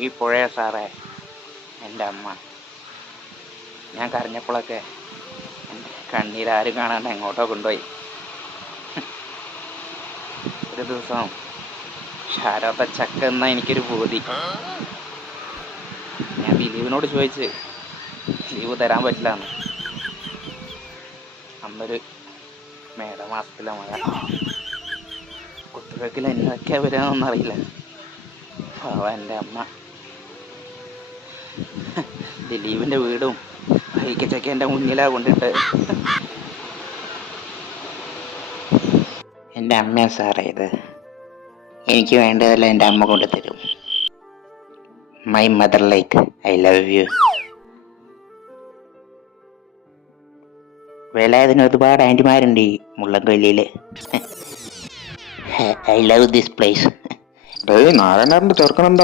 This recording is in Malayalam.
ഈ പുഴയ സാറേ എൻ്റെ അമ്മ. ഞാൻ കരഞ്ഞപ്പോഴൊക്കെ എൻ്റെ കണ്ണീരാരും കാണാണ്ട് എങ്ങോട്ടോ കൊണ്ടുപോയി. ഒരു ദിവസം ഷാരോത്ത ചക്ക എന്നാ എനിക്കൊരു ബോധി. ഞാൻ ദിലീപിനോട് ചോദിച്ച് ലീവ് തരാൻ പറ്റില്ലാന്ന്. അന്നൊരു മേടമാസത്തിലെ മഴ. കുത്തുകക്കിൽ എന്നൊക്കെയാ വരാമെന്നൊന്നും അറിയില്ല. എൻ്റെ അമ്മ ദിലീപിൻ്റെ വീടും വൈക്കച്ചൊക്കെ എൻ്റെ മുന്നിലാ കൊണ്ടിട്ട്. എൻ്റെ അമ്മയാ സാറേ ഇത്. എനിക്ക് വേണ്ടതെല്ലാം എൻ്റെ അമ്മ കൊണ്ട് തരും. My mother like I love you. വേലായതിന് ഒരുപാട് ആൻറ്റിമാരുണ്ട് ഈ മുള്ളൻകൊല്ലിയിൽ. I love this place. നാരായണന്റെ ചെറുക്കനെന്താ